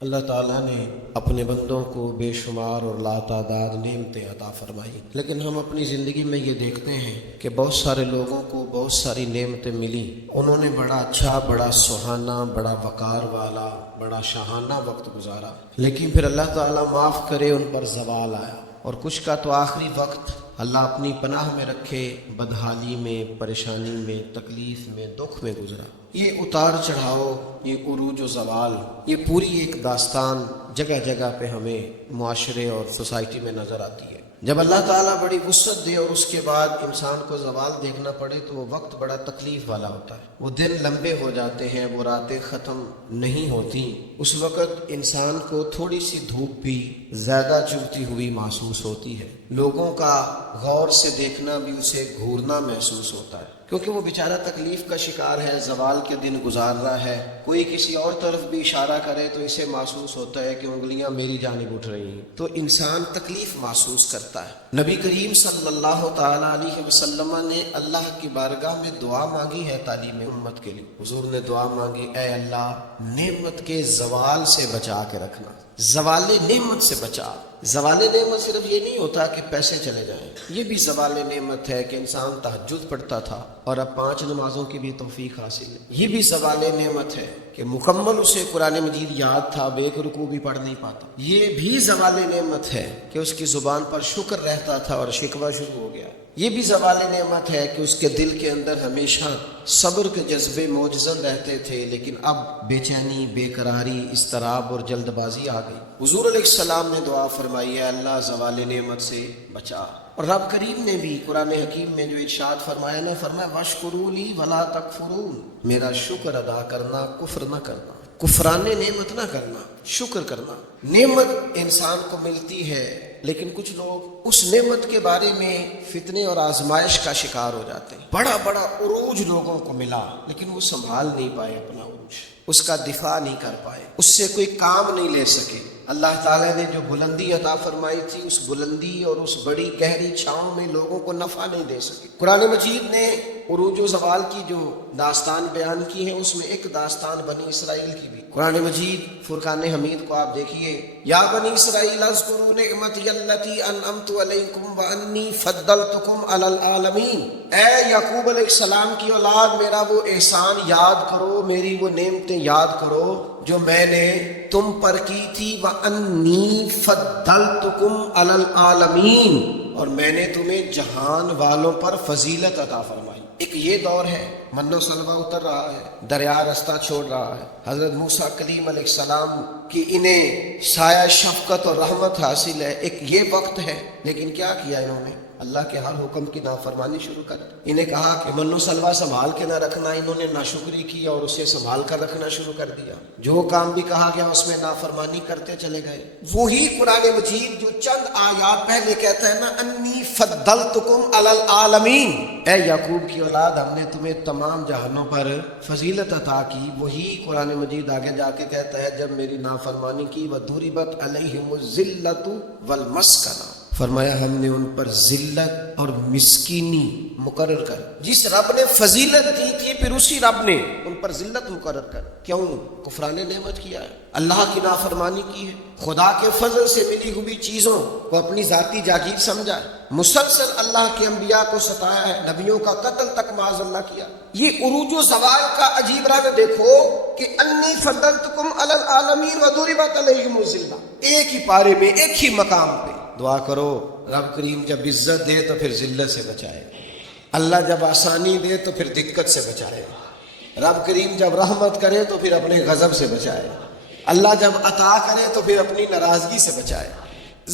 اللہ تعالیٰ نے اپنے بندوں کو بے شمار اور لاتعداد نعمتیں عطا فرمائی، لیکن ہم اپنی زندگی میں یہ دیکھتے ہیں کہ بہت سارے لوگوں کو بہت ساری نعمتیں ملی، انہوں نے بڑا اچھا، بڑا سہانا، بڑا وقار والا، بڑا شاہانہ وقت گزارا، لیکن پھر اللہ تعالیٰ معاف کرے ان پر زوال آیا، اور کچھ کا تو آخری وقت اللہ اپنی پناہ میں رکھے بدحالی میں، پریشانی میں، تکلیف میں، دکھ میں گزرا۔ یہ اتار چڑھاؤ، یہ عروج و زوال، یہ پوری ایک داستان جگہ جگہ پہ ہمیں معاشرے اور سوسائٹی میں نظر آتی ہے۔ جب اللہ تعالیٰ بڑی وسعت دے اور اس کے بعد انسان کو زوال دیکھنا پڑے تو وہ وقت بڑا تکلیف والا ہوتا ہے، وہ دن لمبے ہو جاتے ہیں، وہ راتیں ختم نہیں ہوتی، اس وقت انسان کو تھوڑی سی دھوپ بھی زیادہ چبھتی ہوئی محسوس ہوتی ہے، لوگوں کا غور سے دیکھنا بھی اسے گھورنا محسوس ہوتا ہے، کیونکہ وہ بیچارہ تکلیف کا شکار ہے، زوال کے دن گزار رہا ہے۔ کوئی کسی اور طرف بھی اشارہ کرے تو اسے محسوس ہوتا ہے کہ انگلیاں میری جانب اٹھ رہی ہیں، تو انسان تکلیف محسوس کرتا ہے۔ نبی کریم صلی اللہ تعالیٰ علیہ وسلم نے اللہ کی بارگاہ میں دعا مانگی ہے تعلیم امت کے لیے۔ حضور نے دعا مانگی، اے اللہ نعمت کے زوال سے بچا کے رکھنا، زوال نعمت سے بچا۔ زوال نعمت صرف یہ نہیں ہوتا کہ پیسے چلے جائیں، یہ بھی زوال نعمت ہے کہ انسان تہجد پڑھتا تھا اور اب 5 نمازوں کی بھی توفیق حاصل ہے، یہ بھی زوال نعمت ہے کہ مکمل اسے قرآن مجید یاد تھا، اب ایک رکوع بھی پڑھ نہیں پاتا، یہ بھی زوال نعمت ہے کہ اس کی زبان پر شکر رہتا تھا اور شکوہ شروع ہو گیا، یہ بھی زوال نعمت ہے کہ اس کے دل کے اندر ہمیشہ صبر کے جذبے موجزن رہتے تھے، لیکن اب بے چینی، بے قراری، اضطراب اور جلد بازی آ گئی۔ حضور علیہ السلام نے دعا فرمائی ہے، اللہ زوال نعمت سے بچا۔ اور رب کریم نے بھی قرآن حکیم میں جو ارشاد فرمایا نا، فرمایا وَاشْكُرُوا لِي وَلَا تَكْفُرُونَ، میرا شکر ادا کرنا، کفر نہ کرنا، کفران نعمت نہ کرنا، شکر کرنا۔ نعمت انسان کو ملتی ہے، لیکن کچھ لوگ اس نعمت کے بارے میں فتنے اور آزمائش کا شکار ہو جاتے ہیں۔ بڑا بڑا عروج لوگوں کو ملا، لیکن وہ سنبھال نہیں پائے اپنا عروج، اس کا دفاع نہیں کر پائے، اس سے کوئی کام نہیں لے سکے۔ اللہ تعالیٰ نے جو بلندی عطا فرمائی تھی، اس بلندی اور اس بڑی گہری چھاؤں میں لوگوں کو نفع نہیں دے سکے۔ قرآن مجید نے عروج و زوال کی جو داستان بیان کی ہے، اس میں ایک داستان بنی اسرائیل کی بھی۔ قرآن مجید فرقان حمید کو آپ دیکھیے، یا بنی اسرائیل اذکروا نعمتی التی انعمت علیکم وانی فضلتکم علی العالمین، اے یعقوب علیہ السلام کی اولاد، میرا وہ احسان یاد کرو، میری وہ نعمتیں یاد کرو جو میں نے تم پر کی تھی، وَأَنِّي فَضَّلْتُكُمْ عَلَى الْعَالَمِينَ، اور میں نے تمہیں جہان والوں پر فضیلت عطا فرمائی۔ ایک یہ دور ہے، من و سلوہ اتر رہا ہے، دریا رستہ چھوڑ رہا ہے، حضرت موسیٰ کلیم علیہ السلام کی انہیں سایہ شفقت اور رحمت حاصل ہے، ایک یہ وقت ہے، لیکن کیا کیا انہوں نے؟ اللہ کے ہر حکم کی نافرمانی شروع کر۔ انہیں کہا کہ من و سلوہ سنبھال کے نہ رکھنا، انہوں نے ناشکری کی اور اسے سنبھال کر رکھنا شروع کر دیا، جو کام بھی کہا گیا اس میں نافرمانی کرتے چلے گئے۔ وہی قرآن مجید جو چند آیات پہلے کہتا ہے نا، انی فضلتکم علی العالمین، اے یعقوب کی اولاد ہم نے تمہیں تمام جہانوں پر فضیلت عطا کی، وہی قرآن مجید آگے جا کے کہتا ہے جب میری نافرمانی کی، وَضُرِبَتْ عَلَيْهِمُ الذِّلَّةُ وَالْمَسْكَنَةُ، فرمایا ہم نے ان پر ذلت اور مسکینی مقرر کر۔ جس رب نے فضیلت دی تھی، پھر اسی رب نے ان پر ذلت مقرر کر۔ کیوں؟ کفران نعمت کیا ہے، اللہ کی نافرمانی کی ہے، خدا کے فضل سے ملی ہوئی چیزوں کو اپنی ذاتی جاگیر سمجھا ہے، مسلسل اللہ کے انبیاء کو ستایا ہے، نبیوں کا قتل تک معاذ اللہ کیا۔ یہ عروج و زوال کا عجیب رنگ دیکھو کہ انی فضلتکم علی العالمین وضربت علیہم الذلہ، ایک ہی پارے میں، ایک ہی مقام پہ۔ دعا کرو رب کریم جب عزت دے تو پھر ذلت سے بچائے، اللہ جب آسانی دے تو پھر دقت سے بچائے، رب کریم جب رحمت کرے تو پھر اپنے غضب سے بچائے، اللہ جب عطا کرے تو پھر اپنی ناراضگی سے بچائے۔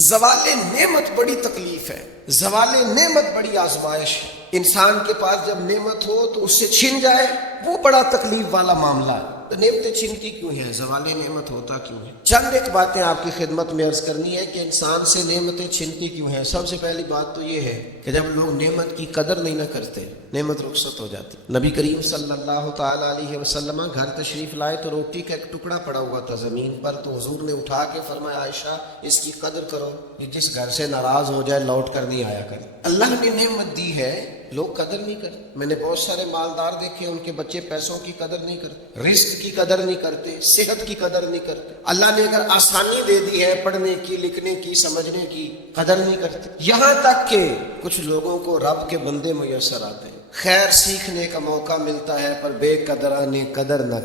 زوال نعمت بڑی تکلیف ہے، زوال نعمت بڑی آزمائش ہے۔ انسان کے پاس جب نعمت ہو تو اس سے چھن جائے، وہ بڑا تکلیف والا معاملہ ہے۔ تو نعمتیں چھنتی کیوں ہیں؟ زوال نعمت ہوتا کیوں ہے؟ چند ایک باتیں آپ کی خدمت میں عرض کرنی ہے کہ انسان سے نعمتیں چھنتی کیوں ہیں۔ سب سے پہلی بات تو یہ ہے کہ جب لوگ نعمت کی قدر نہیں نہ کرتے، نعمت رخصت ہو جاتی۔ نبی کریم صلی اللہ تعالیٰ علیہ وسلم گھر تشریف لائے تو روٹی کا ایک ٹکڑا پڑا ہوا تھا زمین پر، تو حضور نے اٹھا کے فرمایا عائشہ اس کی قدر کرو، یہ جس گھر سے ناراض ہو جائے لوٹ کر نہیں آیا کرے۔ اللہ نے نعمت دی ہے، لوگ قدر نہیں کرتے. میں نے بہت سارے مالدار دیکھے ان کے بچے پیسوں کی قدر نہیں کرتے, رزق کی قدر نہیں کرتے, صحت کی قدر نہیں کرتے. اللہ نے اگر آسانی دے دی ہے پڑھنے کی, لکھنے کی, سمجھنے کی, قدر نہیں کرتے. یہاں تک کہ کچھ لوگوں کو رب کے بندے میسر آتے ہیں, خیر سیکھنے کا موقع ملتا ہے پر بے قدرہ نے قدر نہ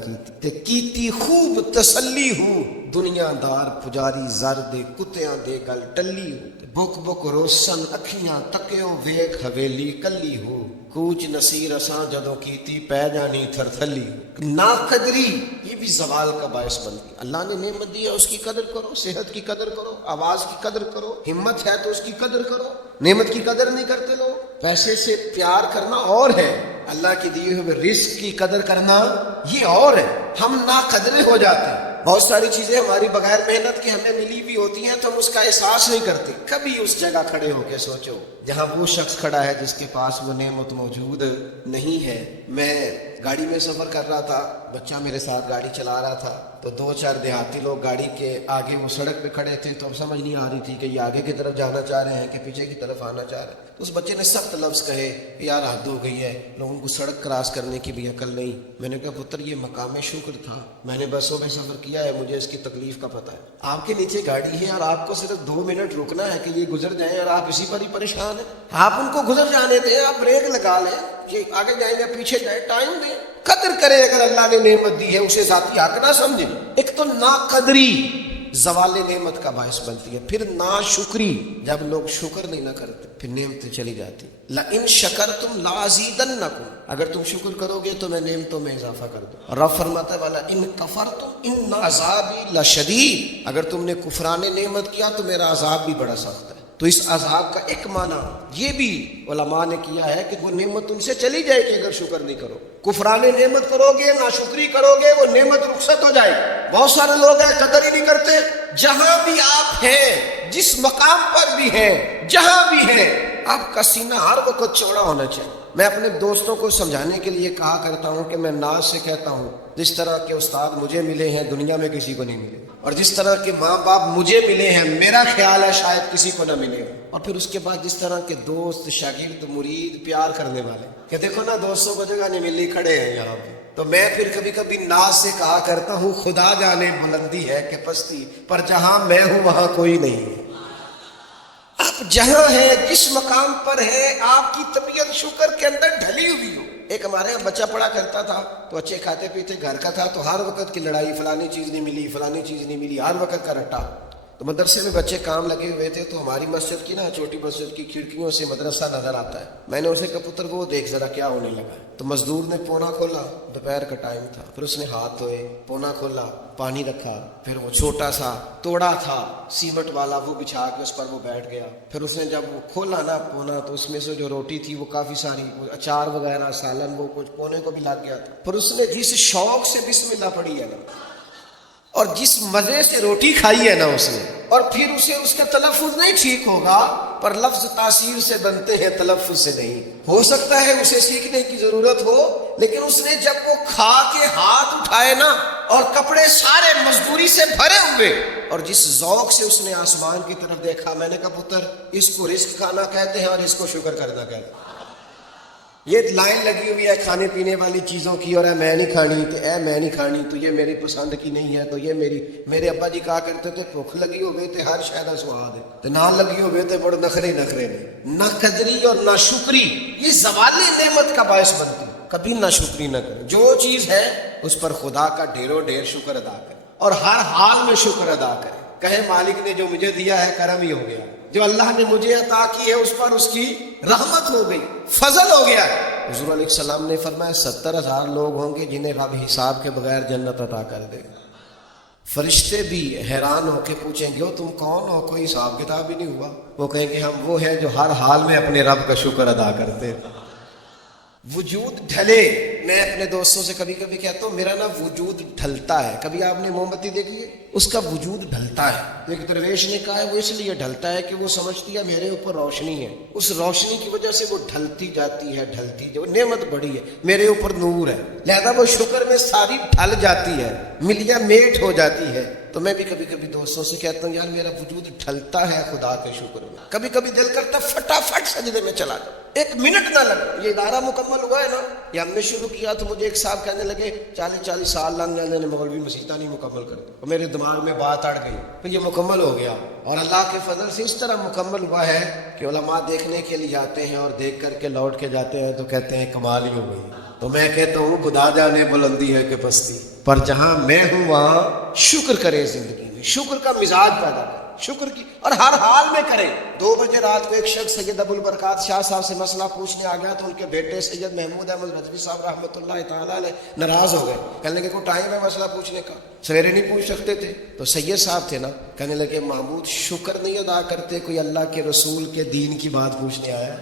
کیتی خوب تسلی ہو دنیا دار پجاری زر دے کتیاں دے گل ٹلی ہو بک بک روشن اکھیاں تکیو ویک حویلی کلی ہو کوچ نصیر اساں جدوں کیتی پہ جانی تھر تھلی ہو. نا قدری یہ بھی زوال کا باعث بنتی. اللہ نے نعمت دی ہے اس کی قدر کرو, صحت کی قدر کرو, آواز کی قدر کرو, ہمت ہے تو اس کی قدر کرو. نعمت کی قدر نہیں کرتے لوگ. پیسے سے پیار کرنا اور ہے, اللہ کی دیے ہوئے رزق کی قدر کرنا یہ اور ہے. ہم نا قدرے ہو جاتے ہیں. بہت ساری چیزیں ہماری بغیر محنت کے ہمیں ملی بھی ہوتی ہیں تو ہم اس کا احساس نہیں کرتے. کبھی اس جگہ کھڑے ہو کے سوچو جہاں وہ شخص کھڑا ہے جس کے پاس وہ نعمت موجود نہیں ہے. میں گاڑی میں سفر کر رہا تھا, بچہ میرے ساتھ گاڑی چلا رہا تھا, تو 2-4 دیہاتی لوگ گاڑی کے آگے وہ سڑک پہ کھڑے تھے. تو اب سمجھ نہیں آ رہی تھی کہ یہ آگے کی طرف جانا چاہ رہے ہیں کہ پیچھے کی طرف آنا چاہ رہے ہیں. تو اس بچے نے سخت لفظ کہے, یار حد ہو گئی ہے, لوگوں کو سڑک کراس کرنے کی بھی عقل نہیں. میں نے کہا پتر یہ مقام شکر تھا, میں نے بسوں میں سفر کیا ہے, مجھے اس کی تکلیف کا پتہ ہے. آپ کے نیچے گاڑی ہے اور آپ کو صرف 2 منٹ رکنا ہے کہ یہ گزر جائیں اور آپ اسی پر ہی پریشان ہیں. آپ ان کو گزر جانے دیں, آپ بریک لگا لیں کہ آگے جائیں یا پیچھے جائیں, ٹائم دیں, قدر کرے. اگر اللہ نے نعمت دی ہے اسے ذاتی حق نہ سمجھے. ایک تو ناقدری زوال نعمت کا باعث بنتی ہے, پھر ناشکری جب لوگ شکر نہیں نہ کرتے پھر نعمتیں چلی جاتی. لئن شکرتم لازیدنکم, اگر تم شکر کرو گے تو میں نعمتوں میں اضافہ کر دوں. رب فرماتا ہے والا ان کفرتم ان عذابی لشدید, اگر تم نے کفران نعمت کیا تو میرا عذاب بھی بڑا سخت ہے. تو اس عذاب کا ایک معنی یہ بھی علماء نے کیا ہے کہ وہ نعمت ان سے چلی جائے گی اگر شکر نہیں کرو. کفران نعمت کرو گے, ناشکری کرو گے, وہ نعمت رخصت ہو جائے. بہت سارے لوگ ہیں قدر ہی نہیں کرتے. جہاں بھی آپ ہیں, جس مقام پر بھی ہیں, جہاں بھی ہیں, آپ کا سینہ ہر وقت چوڑا ہونا چاہیے. میں اپنے دوستوں کو سمجھانے کے لیے کہا کرتا ہوں کہ میں ناز سے کہتا ہوں جس طرح کے استاد مجھے ملے ہیں دنیا میں کسی کو نہیں ملے, اور جس طرح کے ماں باپ مجھے ملے ہیں میرا خیال ہے شاید کسی کو نہ ملے. اور پھر اس کے بعد جس طرح کے دوست, شاگرد, مرید, پیار کرنے والے, کہ دیکھو نا دوستوں کو جگہ نہیں ملی, کھڑے ہیں یہاں پہ. تو میں پھر کبھی کبھی ناز سے کہا کرتا ہوں خدا جانے بلندی ہے کہ پستی, پر جہاں میں ہوں وہاں کوئی نہیں ہے. آپ جہاں ہیں, جس مقام پر ہے, آپ کی طبیعت شکر کے اندر ڈھلی ہوئی ہو. ایک ہمارے یہاں بچہ پڑھا کرتا تھا تو اچھے کھاتے پیتے گھر کا تھا, تو ہر وقت کی لڑائی, فلانی چیز نہیں ملی, فلانی چیز نہیں ملی, ہر وقت کا رٹا. تو مدرسے میں بچے کام لگے ہوئے تھے, تو ہماری مسجد کی نا چھوٹی مسجد کی کھڑکیوں سے مدرسہ نظر آتا ہے. میں نے اسے کہا پتر وہ دیکھ ذرا کیا ہونے لگا. تو مزدور نے پونا کھولا, دوپہر کا ٹائم تھا, پھر اس نے ہاتھ دھوئے, پونا کھولا, پانی رکھا, پھر وہ چھوٹا سا توڑا تھا سیمنٹ والا وہ بچھا کے اس پر وہ بیٹھ گیا. پھر اس نے جب وہ کھولا نا پونا, تو اس میں سے جو روٹی تھی وہ کافی ساری, اچار وغیرہ, سالن, وہ کچھ پونے کو بھی لگ گیا تھا. پھر اس نے جس شوق سے بسم اللہ پڑھی ہے نا, اور جس مزے سے روٹی کھائی ہے نا اس نے, اور پھر اسے اس کا تلفظ نہیں ٹھیک ہوگا, پر لفظ تاثیر سے بنتے ہیں, تلفظ سے نہیں. ہو سکتا ہے اسے سیکھنے کی ضرورت ہو, لیکن اس نے جب وہ کھا کے ہاتھ اٹھائے نا, اور کپڑے سارے مزدوری سے بھرے ہوئے, اور جس ذوق سے اس نے آسمان کی طرف دیکھا, میں نے کہا پتر اس کو رزق کھانا کہتے ہیں اور اس کو شکر کرنا کہتے ہیں. یہ لائن لگی ہوئی ہے کھانے پینے والی چیزوں کی, اور میں نہیں کھانی, تو اے میں نہیں کھانی, تو یہ میری پسند کی نہیں ہے, تو یہ میرے ابا جی کہا کرتے تھے بھوک لگی ہوئے تھے ہر شاید سواد ہے, تو نہ لگی ہوئے تھے بڑے نخرے نے. نہ قدری اور نہ شکری یہ زوالی نعمت کا باعث بنتی. کبھی نہ شکری نہ کرے, جو چیز ہے اس پر خدا کا ڈھیروں ڈھیر شکر ادا کرے, اور ہر حال میں شکر ادا کرے. کہے مالک نے جو مجھے دیا ہے کرم ہی ہو گیا, جو اللہ نے مجھے عطا کی ہے اس پر اس کی رحمت ہو گئی, فضل ہو گیا. حضور علیہ السلام نے فرمایا 70,000 لوگ ہوں گے جنہیں رب حساب کے بغیر جنت عطا کر دے گا. فرشتے بھی حیران ہو کے پوچھیں گے تم کون ہو, کوئی حساب کتاب ہی نہیں ہوا. وہ کہیں گے ہم وہ ہیں جو ہر حال میں اپنے رب کا شکر ادا کرتے. وجود ڈھلے. میں اپنے دوستوں سے کبھی کبھی کہتا ہوں میرا نا وجود ڈھلتا ہے. کبھی آپ نے موم بتی دیکھی ہے, اس کا وجود ڈھلتا ہے. ایک درویش نے کہا ہے وہ اس لیے ڈھلتا ہے کہ وہ سمجھتی ہے میرے اوپر روشنی ہے, اس روشنی کی وجہ سے وہ ڈھلتی جاتی ہے, جو نعمت بڑی ہے, میرے اوپر نور ہے, لہذا وہ شکر میں ساری ڈھل جاتی ہے, ملیا میٹ ہو جاتی ہے. تو میں بھی کبھی کبھی دوستوں سے کہتا ہوں یار میرا وجود ڈھلتا ہے خدا کے شکر میں. کبھی کبھی دل کرتا فٹافٹ سجدے میں چلا جاؤ. ایک منٹ نہ لگے. یہ ادارہ مکمل ہوا ہے نا, یہ ہم نے شروع کیا تو مجھے ایک صاحب کہنے لگے 40 سال لگ جانے مولوی مسیطہ نہیں مکمل کر دیا. اور میرے دماغ میں بات اڑ گئی, پھر یہ مکمل ہو گیا. اور اللہ کے فضل سے اس طرح مکمل ہوا ہے کہ علماء دیکھنے کے لیے آتے ہیں اور دیکھ کر کے لوٹ کے جاتے ہیں تو کہتے ہیں کمال ہی ہو گئی. تو میں کہتا ہوں خدا جانے بلندی ہے کہ پستی, پر جہاں میں ہوں وہاں شکر کرے زندگی میں, شکر کا مزاج پیدا کرے, شکر کی, اور ہر حال میں کرے. 2 بجے رات کو ایک شخص سید ابوالبرکات شاہ صاحب سے مسئلہ پوچھنے آ گیا تو ان کے بیٹے سید محمود احمد رضوی صاحب رحمۃ اللہ تعالیٰ علیہ ناراض ہو گئے. کہنے لگے کوئی ٹائم ہے مسئلہ پوچھنے کا, سویرے نہیں پوچھ سکتے تھے؟ تو سید صاحب تھے نا, کہنے لگے محمود شکر نہیں ادا کرتے, کوئی اللہ کے رسول کے دین کی بات پوچھنے آیا.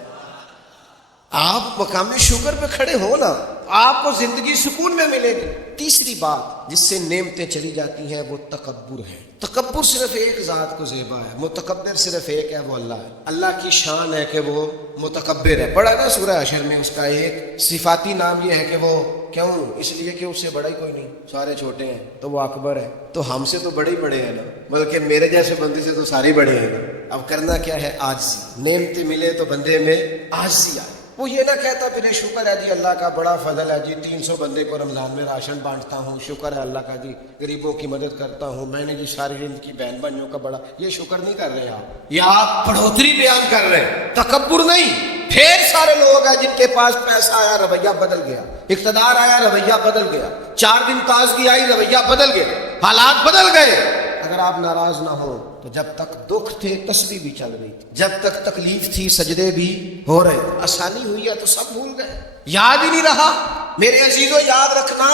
آپ مقام شکر پہ کھڑے ہو نا, آپ کو زندگی سکون میں ملے گی. تیسری بات جس سے نعمتیں چلی جاتی ہیں وہ تکبر ہے. تکبر صرف ایک ذات کو زیبا ہے, متکبر صرف ایک ہے, وہ اللہ ہے. اللہ کی شان ہے کہ وہ متکبر ہے. پڑھا نا سورہ حشر میں اس کا ایک صفاتی نام یہ ہے کہ وہ کیوں, اس لیے کہ اس سے بڑا ہی کوئی نہیں, سارے چھوٹے ہیں تو وہ اکبر ہے. تو ہم سے تو بڑے ہی بڑے ہیں نا, بلکہ میرے جیسے بندے سے تو سارے بڑے ہیں نا. اب کرنا کیا ہے, عاجزی. نعمتیں ملے تو بندے میں عاجزی آئے. وہ یہ نہ کہتا پھر شکر ہے جی اللہ کا بڑا فضل ہے جی 300 بندے کو رمضان میں راشن بانٹتا ہوں, شکر ہے اللہ کا جی غریبوں کی مدد کرتا ہوں, میں نے جی ساری ہند کی بہن بھائیوں کا بڑا. یہ شکر نہیں کر رہے آپ, یہ آپ بڑھوتری بیان کر رہے ہیں, تکبر نہیں. ڈھیر سارے لوگ ہیں جن کے پاس پیسہ آیا رویہ بدل گیا, اقتدار آیا رویہ بدل گیا, 4 دن تازگی آئی رویہ بدل گیا, حالات بدل گئے. اگر آپ ناراض نہ ہو تو جب تک دکھ تھے تسبیح بھی چل رہی تھی, جب تک تکلیف تھی سجدے بھی ہو رہے تھے. آسانی ہوئی ہے تو سب بھول گئے, یاد ہی نہیں رہا. میرے عزیزو یاد رکھنا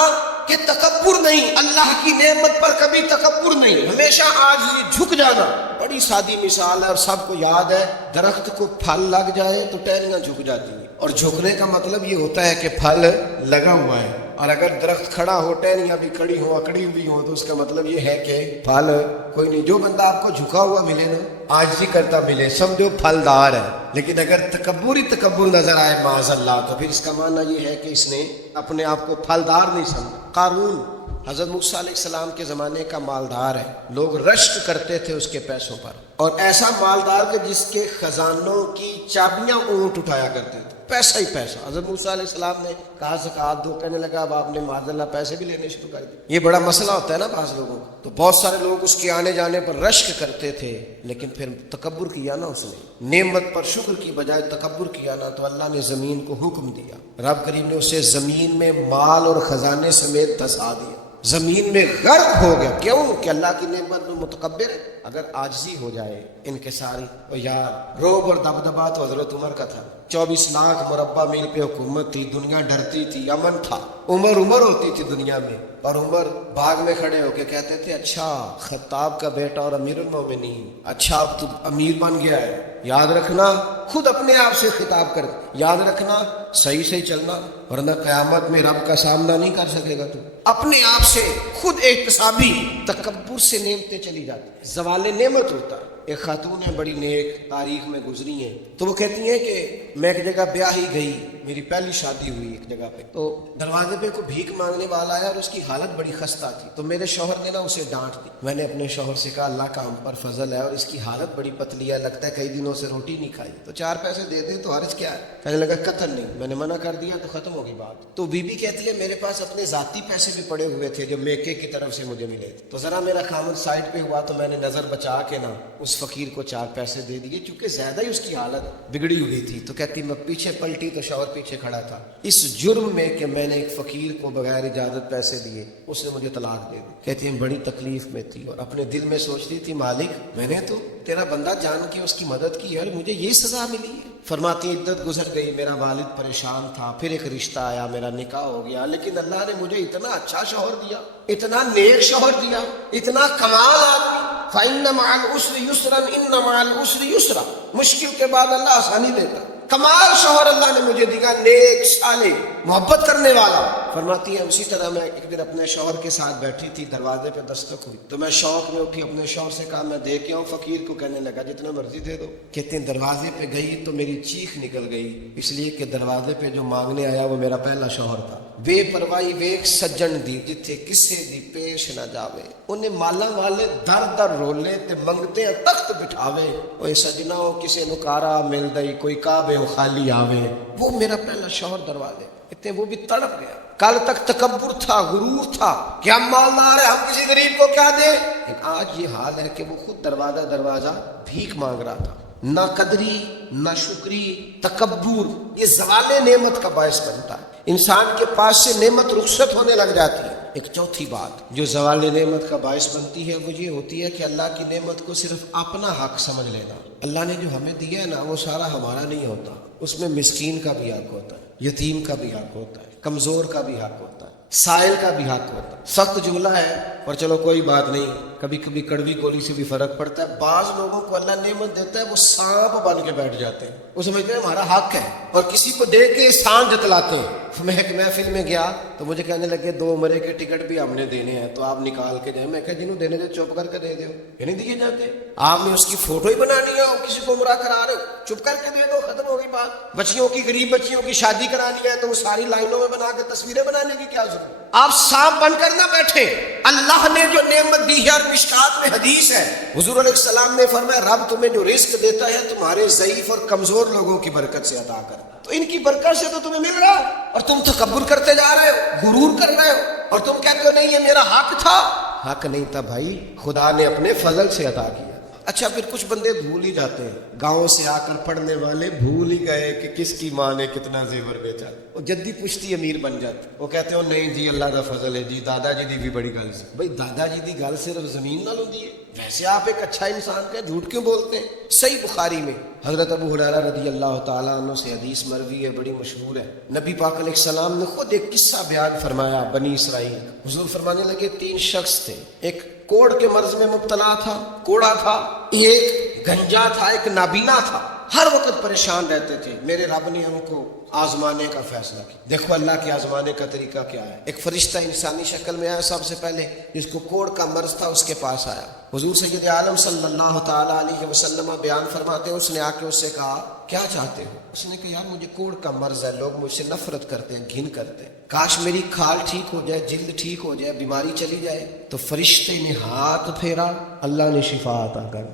کہ تکبر نہیں, اللہ کی نعمت پر کبھی تکبر نہیں, ہمیشہ عاجزی, جھک جانا. بڑی سادی مثال ہے اور سب کو یاد ہے, درخت کو پھل لگ جائے تو ٹہنیاں جھک جاتی ہیں, اور جھکنے کا مطلب یہ ہوتا ہے کہ پھل لگا ہوا ہے. اور اگر درخت کھڑا ہو, ٹہنیاں بھی کھڑی ہوں, اکڑی ہوئی ہوں, تو اس کا مطلب یہ ہے کہ پھل کوئی نہیں. جو بندہ آپ کو جھکا ہوا ملے نا, عاجزی کرتا ملے, سمجھو پھلدار ہے. لیکن اگر تکبر ہی تکبر نظر آئے معاذ اللہ, تو پھر اس کا معنی یہ ہے کہ اس نے اپنے آپ کو پھلدار نہیں سمجھا. قارون حضرت موسیٰ علیہ السلام کے زمانے کا مالدار ہے, لوگ رشک کرتے تھے اس کے پیسوں پر, اور ایسا مالدار کہ جس کے خزانوں کی چابیاں اونٹ اٹھایا کرتے تھے, پیسہ ہی پیسہ. حضرت موسیٰ علیہ السلام نے کہا زکوٰۃ دو, کہنے لگا اب آپ نے معاذ اللہ پیسے بھی لینے شروع کر دیے. یہ بڑا مسئلہ ہوتا ہے نا بعض لوگوں کو, تو بہت سارے لوگ اس کے آنے جانے پر رشک کرتے تھے, لیکن پھر تکبر کیا نا اس نے, نعمت پر شکر کی بجائے تکبر کیا نا, تو اللہ نے زمین کو حکم دیا, رب کریم نے اسے زمین میں مال اور خزانے سمیت دھسا دیا, زمین میں غرق ہو گیا. کیوں کہ اللہ کی نعمت میں متکبر ہے. اگر عاجزی ہو جائے, انکساری, اور یار روب اور دبدبا تو حضرت عمر کا تھا. 24 لاکھ مربع میل پہ حکومت تھی, دنیا ڈرتی تھی, امن تھا. عمر ہوتی تھی دنیا میں, اور عمر باغ میں کھڑے ہو کے کہتے تھے اچھا خطاب کا بیٹا اور امیر المومنین, اچھا اب تو امیر بن گیا ہے. یاد رکھنا خود اپنے آپ سے خطاب کر, یاد رکھنا صحیح سے چلنا, ورنہ قیامت میں رب کا سامنا نہیں کر سکے گا. تو اپنے آپ سے خود احتسابی. تکبر سے نعمتیں چلی جاتی, زوال نعمت ہوتا ہے. ایک خاتون ہے بڑی نیک, تاریخ میں گزری ہیں, تو وہ کہتی ہیں کہ میں ایک جگہ بیاہی گئی, میری پہلی شادی ہوئی ایک جگہ پہ, تو دروازے پہ کوئی بھیک مانگنے والا آیا اور اس کی حالت بڑی خستہ تھی. تو میرے شوہر نے نا اسے ڈانٹ دی. میں نے اپنے شوہر سے کہا اللہ کا ہم پر فضل ہے اور اس کی حالت بڑی پتلی ہے, لگتا ہے کئی دنوں سے روٹی نہیں کھائی, تو 4 پیسے دے دیں تو حرج کیا ہے. کہنے لگا قتل نہیں. میں نے منع کر دیا تو ختم ہوگی بات. تو بی بی کہتی ہے میرے پاس اپنے ذاتی پیسے بھی پڑے ہوئے تھے جو میکے کی طرف سے مجھے ملے تھے, تو ذرا میرا خامد سائڈ پہ ہوا تو میں نے نظر بچا کے نا اس فقیر کو 4 پیسے دے دیے, چونکہ زیادہ ہی اس کی حالت بگڑی ہوئی تھی. تو کہتی میں پیچھے پلٹی تو شوہر پیچھے کھڑا تھا, اس جرم میں کہ میں نے ایک فقیر کو بغیر اجازت پیسے دیے, اس نے مجھے طلاق دے دی. کہتی ہیں بڑی تکلیف میں تھی اور اپنے دل میں سوچتی تھی مالک میں نے تو تیرا بندہ جان کے اس کی مدد کی اور مجھے یہ سزا ملی ہے. فرماتی عدت گزر گئی, میرا والد پریشان تھا, پھر ایک رشتہ آیا, میرا نکاح ہو گیا, لیکن اللہ نے مجھے اتنا اچھا شوہر دیا, اتنا نیک شوہر دیا, اتنا کمال آدمی. فَإِنَّ مَعَ الْعُسْرِ يُسْرًا إِنَّ مَعَ الْعُسْرِ يُسْرًا, مشکل کے بعد اللہ آسانی دیتا. کمال شوہر اللہ نے مجھے دیا, نیک, صالح, محبت کرنے والا. فرماتی ہے اسی طرح میں ایک دن اپنے شوہر کے ساتھ بیٹھی تھی, دروازے پہ دستک ہوئی, تو میں شوق میں اٹھی, اپنے شوہر سے کہا میں دے کے آؤں فقیر کو. کہنے لگا جتنا مرضی دے دو. کہتے ہیں دروازے پہ گئی تو میری چیخ نکل گئی, اس لیے کہ دروازے پہ جو مانگنے آیا وہ میرا پہلا شوہر تھا. بے پرواہی ویخ سجن دی جتھے کسے دی پیش نہ جاوے انہیں مالا والے در در رولے تے منگتے ہیں تخت بٹھاوے اوے سجناؤ کسے نکارا مل دئی کوئی کعبے و خالی آوے وہ میرا پہلا شوہر دروازے اتنے وہ بھی تڑپ گیا کل تک تکبر تھا غرور تھا کہ ہم مالدار ہیں ہم کسی غریب کو کیا دیں لیکن آج یہ حال ہے کہ وہ خود دروازہ بھیک مانگ رہا تھا نہ قدری نہ شکری تکبر یہ زوال نعمت کا باعث بنتا ہے انسان کے پاس سے نعمت رخصت ہونے لگ جاتی ہے ایک چوتھی بات جو زوال نعمت کا باعث بنتی ہے وہ یہ ہوتی ہے کہ اللہ کی نعمت کو صرف اپنا حق سمجھ لینا اللہ نے جو ہمیں دیا ہے نا وہ سارا ہمارا نہیں ہوتا اس میں مسکین کا بھی حق ہوتا ہے یتیم کا بھی حق ہوتا ہے کمزور کا بھی حق ہوتا ہے سائل کا بھی حق ہوتا ہے سخت جملہ ہے اور چلو کوئی بات نہیں کبھی کبھی کڑوی گولی سے بھی فرق پڑتا ہے بعض لوگوں کو اللہ نعمت دیتا ہے وہ سانپ بن کے بیٹھ جاتے ہیں وہ سمجھتے ہیں ہمارا حق ہے اور کسی کو دے کے احسان جتلاتے ہیں میں ایک محفل میں گیا تو مجھے کہنے لگے 2 عمرے کے ٹکٹ بھی ہم نے دینے ہیں تو آپ نکال کے دیں میں کہا جنہوں دینے دے چپ کر کے دے دو یہ نہیں دیے جاتے آپ نے اس کی فوٹو ہی بنانی ہے کسی کو عمرہ کرا رہے ہو چپ کر کے دے دو ختم ہو گئی بات بچیوں کی غریب بچیوں کی شادی کرانی ہے تو وہ ساری لائنوں میں بنا کے تصویریں بنانے کی کیا ضرورت آپ سانپ بن کر نہ بیٹھے اللہ نے جو نعمت دی ہے اور مشکات میں حدیث ہے حضور علیہ السلام نے فرمایا رب تمہیں جو رزق دیتا ہے تمہارے ضعیف اور کمزور لوگوں کی برکت سے عطا کر تو ان کی برکت سے تو تمہیں مل رہا اور تم تکبر کرتے جا رہے ہو غرور کر رہے ہو اور تم کہتے ہو نہیں یہ میرا حق تھا حق نہیں تھا بھائی خدا نے اپنے فضل سے عطا کیا اچھا پھر کچھ بندے بھول ہی جاتے ہیں گاؤں سے آ کر پڑھنے والے بھول ہی گئے کہ کس کی ماں نے کتنا زیور بیچا وہ جدی پشتی امیر بن جاتے وہ کہتے ہو نہیں جی اللہ کا فضل ہے جی دادا جی دی بھی بڑی گل سے بھائی دادا جی دی گل صرف زمین نال ہوندی ہے ویسے آپ ایک اچھا انسان کا جھوٹ کیوں بولتے ہیں صحیح بخاری میں حضرت ابو ہریرہ رضی اللہ تعالیٰ عنہ سے حدیث مروی ہے بڑی مشہور ہے نبی پاک علیہ السلام نے خود ایک قصہ بیان فرمایا بنی اسرائیل حضور فرمانے لگے 3 شخص تھے ایک کوڑ کے مرض میں مبتلا تھا کوڑا تھا ایک گنجا تھا ایک نابینا تھا ہر وقت پریشان رہتے تھے میرے رب نے ہم کو آزمانے کا فیصلہ کیا دیکھو اللہ کے آزمانے کا طریقہ کیا ہے ایک فرشتہ انسانی شکل میں آیا سب سے پہلے جس کو کوڑ کا مرض تھا اس کے پاس آیا حضور سید عالم صلی اللہ تعالیٰ علیہ وسلم بیان فرماتے ہیں اس نے آ کے اس سے کہا کیا چاہتے ہو اس نے کہا یار مجھے کوڑ کا مرض ہے لوگ مجھ سے نفرت کرتے ہیں گھن کرتے ہیں کاش میری کھال ٹھیک ہو جائے جلد ٹھیک ہو جائے بیماری چلی جائے تو فرشتے نے ہاتھ پھیرا اللہ نے شفا عطا کر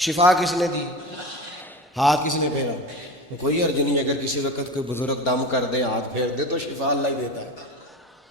شفا کس نے دی ہاتھ کس نے پھیرا کوئی عرض نہیں اگر کسی وقت کوئی بزرگ دم کر دے ہاتھ پھیر دے تو شفا اللہ ہی دیتا ہے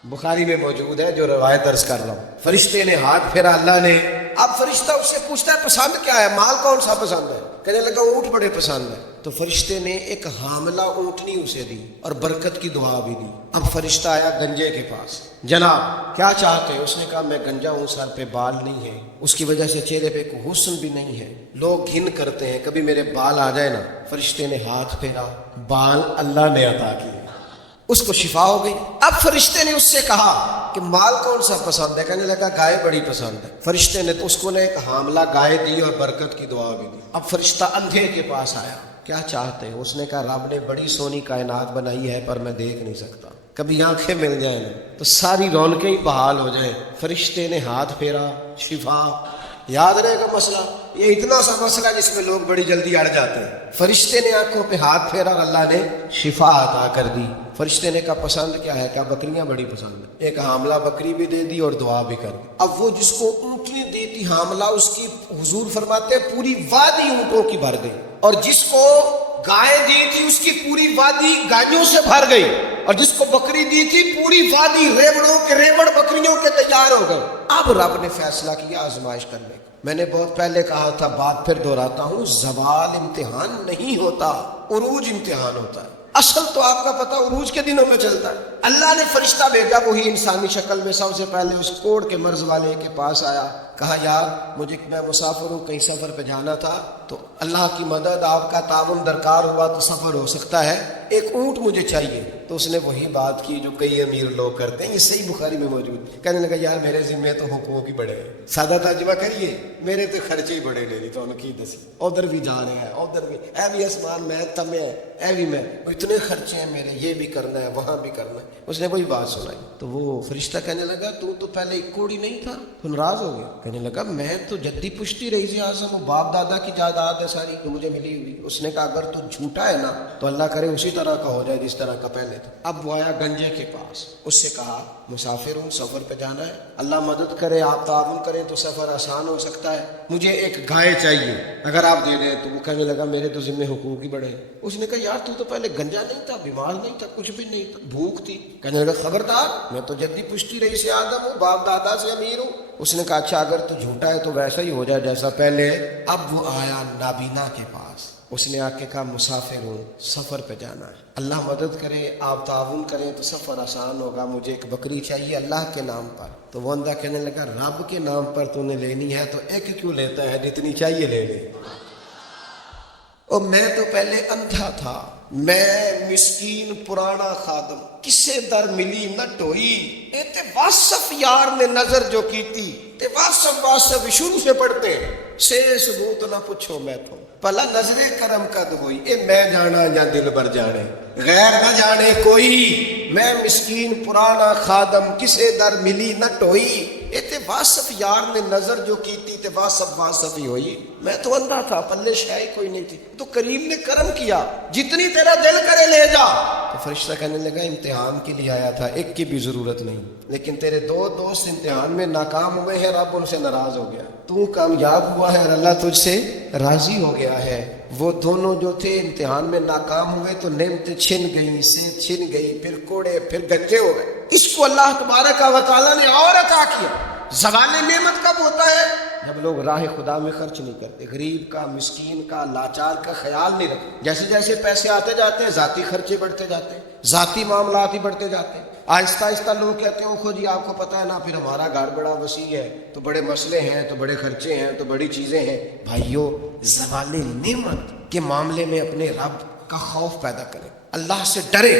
بخاری میں موجود ہے جو روایت عرض کر رہا ہوں فرشتے نے ہاتھ پھیرا اللہ نے اب فرشتہ اس سے پوچھتا ہے پسند کیا ہے مال کون سا پسند ہے کہنے لگا اونٹ بڑے پسند ہے تو فرشتے نے ایک حاملہ اونٹنی اسے دی اور برکت کی دعا بھی دی اب فرشتہ آیا گنجے کے پاس جناب کیا چاہتے اس نے کہا میں گنجا ہوں سر پہ بال نہیں ہے اس کی وجہ سے چہرے پہ کوئی حسن بھی نہیں ہے لوگ گھن کرتے ہیں کبھی میرے بال آ جائے نا فرشتے نے ہاتھ پھیرا بال اللہ نے عطا کیے اس کو شفا ہو گئی اب فرشتے نے اس سے کہا کہ مال کون سا پسند ہے کہنے لگا گائے بڑی پسند ہے فرشتے نے تو اس کو نے ایک حاملہ گائے دی اور برکت کی دعا بھی دی اب فرشتہ اندھے کے پاس آیا کیا چاہتے ہیں اس نے کہا رب نے بڑی سونی کائنات بنائی ہے پر میں دیکھ نہیں سکتا کبھی آنکھیں مل جائیں نا تو ساری رونقیں ہی بحال ہو جائیں فرشتے نے ہاتھ پھیرا شفا یاد رہے گا مسئلہ یہ اتنا سا مسئلہ جس میں لوگ بڑی جلدی اڑ جاتے ہیں فرشتے نے آنکھوں پہ ہاتھ پھیرا اور اللہ نے شفا عطا کر دی فرشتے نے کہا پسند کیا ہے کیا بکریاں بڑی پسند ہے ایک حاملہ بکری بھی دے دی اور دعا بھی کر دی اب وہ جس کو اونٹنی دی تھی حاملہ اس کی حضور فرماتے ہیں پوری وادی اونٹوں کی بھر گئی اور جس کو گائے دی تھی اس کی پوری وادی گائیوں سے بھر گئی اور جس کو بکری دی تھی پوری وادی ریوڑوں کے ریوڑ بکریوں کے تیار ہو گئے اب رب نے فیصلہ کیا آزمائش کرنے کا میں نے بہت پہلے کہا تھا بات پھر دہراتا ہوں زوال امتحان نہیں ہوتا عروج امتحان ہوتا ہے اصل تو آپ کا پتہ عروج کے دنوں میں چلتا ہے اللہ نے فرشتہ بھیجا وہی انسانی شکل میں سب سے پہلے اس کوڑ کے مرض والے کے پاس آیا کہا یار مجھے میں مسافر ہوں کہیں سفر پہ جانا تھا تو اللہ کی مدد آپ کا تعاون درکار ہوا تو سفر ہو سکتا ہے ایک اونٹ مجھے چاہیے تو اس نے وہی بات کی جو کئی امیر لوگ کرتے ہیں یہ صحیح بخاری میں موجود کہنے لگا یار میرے ذمے تو حقوق ہی بڑے ہیں سادہ ترجمہ کریے میرے تو خرچے ہی بڑے لے لی تو ان کی دسی ادھر بھی جا رہے ہیں ادھر بھی اے بھی آسمان میں تمہیں اے بھی میں اتنے خرچے ہیں میرے یہ بھی کرنا ہے وہاں بھی کرنا ہے اس نے وہی بات سنائی تو وہ فرشتہ کہنے لگا تو پہلے ایک کوڑی نہیں تھا تو ناراض ہو گیا کہنے لگا میں تو جدی پشتی رہی اعظم باپ دادا کی جائیداد جائیداد ہے ساری جو مجھے ملی ہوئی. اس نے کہا اگر تو جھوٹا ہے نا تو اللہ کرے اسی طرح کا ہو جائے جس طرح کا پہلے تھا. اب وہ آیا گنجے کے پاس, اس سے کہا مسافر ہوں, سفر پہ جانا ہے, اللہ مدد کرے, آپ تعاون کریں تو سفر آسان ہو سکتا ہے, مجھے ایک گائے چاہیے, اگر آپ دے دیں. تو وہ کہنے لگا میرے تو ذمہ حقوق ہی بڑے ہیں. اس نے کہا یار تو پہلے گنجا نہیں تھا, بیمار نہیں تھا, کچھ بھی نہیں تھا, بھوک تھی. کہنے لگا خبردار, میں تو جدی پشتی رہی سے آدم ہوں, باپ دادا سے امیر ہوں. اس نے کہا اچھا اگر تو جھوٹا ہے تو ویسا ہی ہو جائے جیسا پہلے. اب وہ آیا نابینا کے پاس, اس نے آ کے کہا مسافر ہوں, سفر پہ جانا ہے, اللہ مدد کرے, آپ تعاون کریں تو سفر آسان ہوگا, مجھے ایک بکری چاہیے اللہ کے نام پر. تو وہ اندھا کہنے لگا رب کے نام پر تو نے لینی ہے تو ایک کیوں لیتا ہے, جتنی چاہیے لے لے. اور میں تو پہلے اندھا تھا, میں مسکین پرانا خادم, کسے در ملی نہ ٹوئی, تے واصف یار نے نظر جو کی تھی, تے واصف شروع سے پڑھتے ہیں, سے ثبوت نہ پوچھو میں تو پلا نظر کرم قد ہوئی, اے میں جانا یا دل بر جانے, غیر نہ جانے کوئی, میں مسکین پرانا خادم, کسے در ملی نہ ٹوئی, اے تے واصف یار نے نظر جو کی تھی, تے واصف ہی ہوئی. میں تو اندھا تھا, پلے شے کوئی نہیں تھی, تو کریم نے کرم کیا, جتنی تیرا دل کرے لے جا. تو فرشتہ کہنے لگا امتحان کے لیے آیا تھا, ایک کی بھی ضرورت نہیں, لیکن تیرے دو دوست امتحان میں ناکام ہوئے ہیں, رب ان سے ناراض ہو گیا, تو کامیاب ہوا ہے اور اللہ تجھ سے راضی ہو گیا ہے. وہ دونوں جو تھے امتحان میں ناکام ہوئے تو نعمتیں چھن گئیں, صحت چھن گئی, پھر کوڑے, پھر گنجے ہو گئے. اس کو اللہ تبارک و تعالیٰ نے اور عطا کیا. زوال نعمت کب ہوتا ہے؟ جب لوگ راہ خدا میں خرچ نہیں کرتے, غریب کا, مسکین کا, لاچار کا خیال نہیں رکھتے. جیسے جیسے پیسے آتے جاتے ہیں ذاتی خرچے بڑھتے جاتے ہیں, ذاتی معاملات ہی بڑھتے جاتے ہیں. آہستہ آہستہ لوگ کہتے ہیں خو جی آپ کو پتہ ہے نا, پھر ہمارا گھر بڑا وسیع ہے تو بڑے مسئلے ہیں, تو بڑے خرچے ہیں, تو بڑی چیزیں ہیں. بھائیو, زوال نعمت کے معاملے میں اپنے رب کا خوف پیدا کریں, اللہ سے ڈرے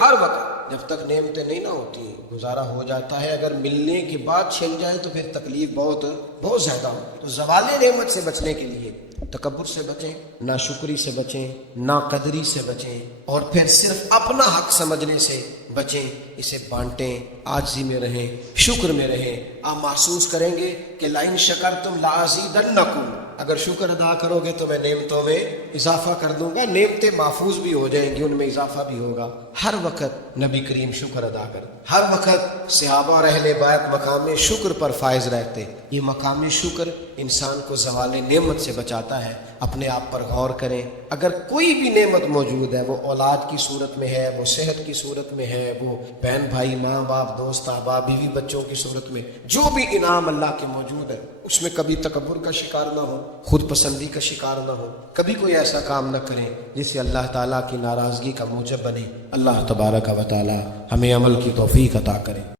ہر وقت. جب تک نعمتیں نہیں نہ ہوتی گزارا ہو جاتا ہے, اگر ملنے کے بعد چھن جائے تو پھر تکلیف بہت زیادہ ہوتی. تو زوال نعمت سے بچنے کے لیے تکبر سے بچیں, ناشکری سے بچیں, ناقدری سے بچیں, اور پھر صرف اپنا حق سمجھنے سے بچیں. اسے بانٹیں, عاجزی میں رہیں, شکر میں رہیں. آپ محسوس کریں گے کہ لئن شکرتم لازیدنکم, اگر شکر ادا کرو گے تو میں نعمتوں میں اضافہ کر دوں گا. نعمتیں محفوظ بھی ہو جائیں گی, ان میں اضافہ بھی ہوگا. ہر وقت نبی کریم شکر ادا کر, ہر وقت صحابہ اور اہل بیت مقام شکر پر فائز رہتے. یہ مقام شکر انسان کو زوال نعمت سے بچاتا ہے. اپنے آپ پر غور کریں, اگر کوئی بھی نعمت موجود ہے, وہ اولاد کی صورت میں ہے, وہ صحت کی صورت میں ہے, وہ بہن بھائی, ماں باپ, دوست احباب, بیوی بچوں کی صورت میں, جو بھی انعام اللہ کے موجود ہے, اس میں کبھی تکبر کا شکار نہ ہو, خود پسندی کا شکار نہ ہو, کبھی کوئی ایسا کام نہ کریں جس سے اللہ تعالیٰ کی ناراضگی کا موجب بنے. اللہ تبارک و تعالیٰ ہمیں عمل کی توفیق عطا کرے.